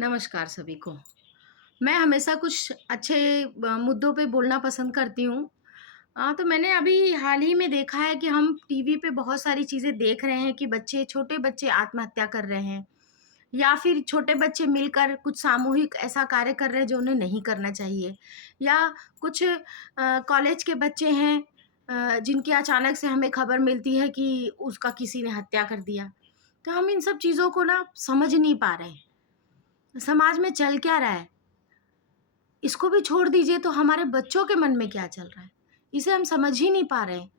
नमस्कार सभी को। मैं हमेशा कुछ अच्छे मुद्दों पे बोलना पसंद करती हूँ। तो मैंने अभी हाल ही में देखा है कि हम टीवी पे बहुत सारी चीज़ें देख रहे हैं कि छोटे बच्चे आत्महत्या कर रहे हैं या फिर छोटे बच्चे मिलकर कुछ सामूहिक ऐसा कार्य कर रहे हैं जो उन्हें नहीं करना चाहिए। या कुछ कॉलेज के बच्चे हैं जिनकी अचानक से हमें खबर मिलती है कि उसका किसी ने हत्या कर दिया। तो हम इन सब चीज़ों को ना समझ नहीं पा रहे हैं। समाज में चल क्या रहा है? इसको भी छोड़ दीजिए तो हमारे बच्चों के मन में क्या चल रहा है, इसे हम समझ ही नहीं पा रहे हैं।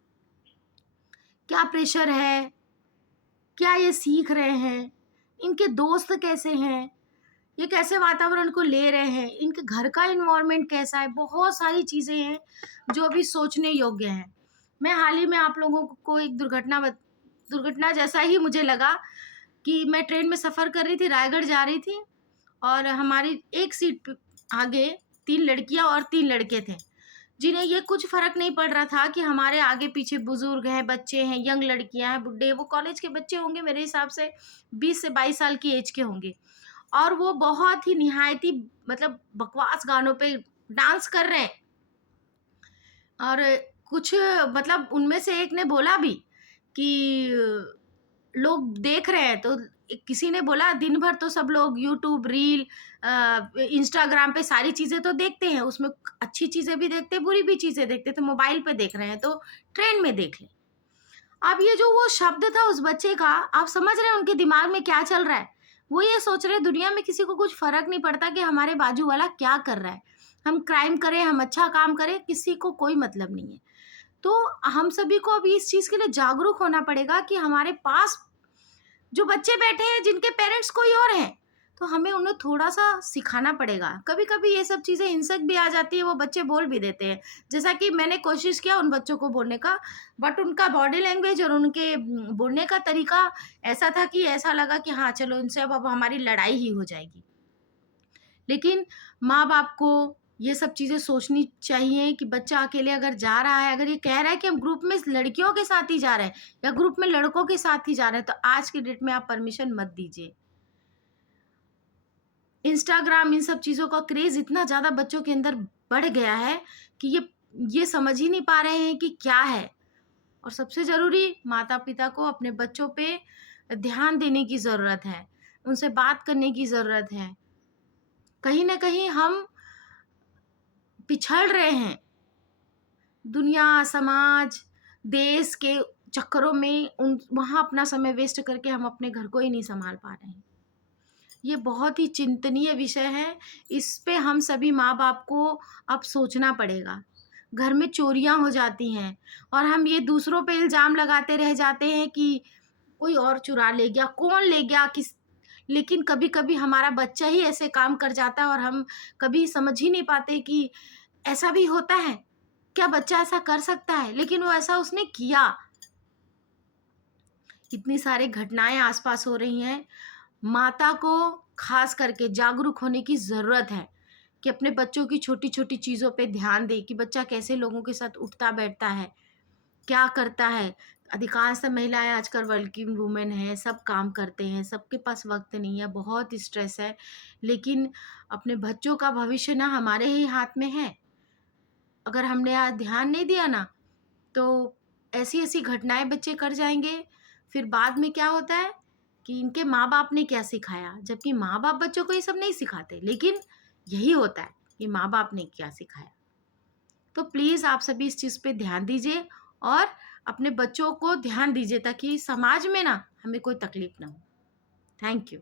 क्या प्रेशर है? क्या ये सीख रहे हैं? इनके दोस्त कैसे हैं? ये कैसे वातावरण को ले रहे हैं? इनके घर का एनवायरनमेंट कैसा है? बहुत सारी चीज़ें हैं जो अभी सोचने योग्य हैं। मैं हाल ही में आप लोगों को एक दुर्घटना जैसा ही मुझे लगा कि मैं ट्रेन में सफ़र कर रही थी, रायगढ़ जा रही थी और हमारी एक सीट पे आगे 3 लड़कियाँ और 3 लड़के थे, जिन्हें ये कुछ फ़र्क नहीं पड़ रहा था कि हमारे आगे-पीछे बुज़ुर्ग हैं, बच्चे हैं, यंग लड़कियाँ हैं, बुड्ढे, वो कॉलेज के बच्चे होंगे मेरे हिसाब से 20 से 22 साल की एज के होंगे। और वो बहुत ही निहायती मतलब बकवास गानों पे डांस कर रहे हैं। और कुछ मतलब उनमें से एक ने बोला भी कि लोग देख रहे हैं, तो किसी ने बोला दिन भर तो सब लोग यूट्यूब रील इंस्टाग्राम पे सारी चीज़ें तो देखते हैं, उसमें अच्छी चीज़ें भी देखते हैं, बुरी भी चीज़ें देखते हैं, तो मोबाइल पे देख रहे हैं तो ट्रेन में देख लें। अब ये जो वो शब्द था उस बच्चे का, आप समझ रहे हैं उनके दिमाग में क्या चल रहा है? वो ये सोच रहे हैं दुनिया में किसी को कुछ फ़र्क नहीं पड़ता कि हमारे बाजू वाला क्या कर रहा है। हम क्राइम करें, हम अच्छा काम करें, किसी को कोई मतलब नहीं है। तो हम सभी को अभी इस चीज़ के लिए जागरूक होना पड़ेगा कि हमारे पास जो बच्चे बैठे हैं जिनके पेरेंट्स कोई और हैं, तो हमें उन्हें थोड़ा-सा सिखाना पड़ेगा। कभी-कभी ये सब चीज़ें हिंसक भी आ जाती है, वो बच्चे बोल भी देते हैं। जैसा कि मैंने कोशिश किया उन बच्चों को बोलने का, बट उनका बॉडी लैंग्वेज और उनके बोलने का तरीका ऐसा था कि ऐसा लगा कि हाँ, चलो इनसे अब हमारी लड़ाई ही हो जाएगी। लेकिन माँ-बाप को ये सब चीज़ें सोचनी चाहिए कि बच्चा अकेले अगर जा रहा है, अगर ये कह रहा है कि हम ग्रुप में लड़कियों के साथ ही जा रहे हैं या ग्रुप में लड़कों के साथ ही जा रहे हैं, तो आज की डेट में आप परमिशन मत दीजिए। इंस्टाग्राम इन सब चीज़ों का क्रेज़ इतना ज़्यादा बच्चों के अंदर बढ़ गया है कि ये समझ ही नहीं पा रहे हैं कि क्या है। और सबसे ज़रूरी माता-पिता को अपने बच्चों पे ध्यान देने की ज़रूरत है, उनसे बात करने की ज़रूरत है। कहीं न कहीं हम पिछड़ रहे हैं। दुनिया, समाज, देश के चक्करों में उन वहाँ अपना समय वेस्ट करके हम अपने घर को ही नहीं सँभाल पा रहे हैं। ये बहुत ही चिंतनीय विषय है, इस पे हम सभी माँ-बाप को अब सोचना पड़ेगा। घर में चोरियाँ हो जाती हैं और हम ये दूसरों पे इल्ज़ाम लगाते रह जाते हैं कि कोई और चुरा ले गया, कौन ले गया लेकिन कभी-कभी हमारा बच्चा ही ऐसे काम कर जाता है और हम कभी समझ ही नहीं पाते कि ऐसा भी होता है? क्या बच्चा ऐसा कर सकता है? लेकिन वो ऐसा उसने किया। इतनी सारी घटनाएँ आस-पास हो रही हैं। माता को ख़ास करके जागरूक होने की ज़रूरत है कि अपने बच्चों की छोटी-छोटी चीज़ों पे ध्यान दें कि बच्चा कैसे लोगों के साथ उठता-बैठता है, क्या करता है। अधिकांशतः महिलाएँ आजकल वर्किंग वुमेन हैं, सब काम करते हैं, सबके पास वक़्त नहीं है, बहुत स्ट्रेस है। लेकिन अपने बच्चों का भविष्य ना हमारे ही हाथ में है। अगर हमने आज ध्यान नहीं दिया ना, तो ऐसी-ऐसी घटनाएँ बच्चे कर जाएँगे, फिर बाद में क्या होता है कि इनके माँ-बाप ने क्या सिखाया, जबकि माँ-बाप बच्चों को ये सब नहीं सिखाते, लेकिन यही होता है कि माँ-बाप ने क्या सिखाया। तो प्लीज़ आप सभी इस चीज़ पे ध्यान दीजिए और अपने बच्चों को ध्यान दीजिए ताकि समाज में ना हमें कोई तकलीफ़ ना हो। Thank you.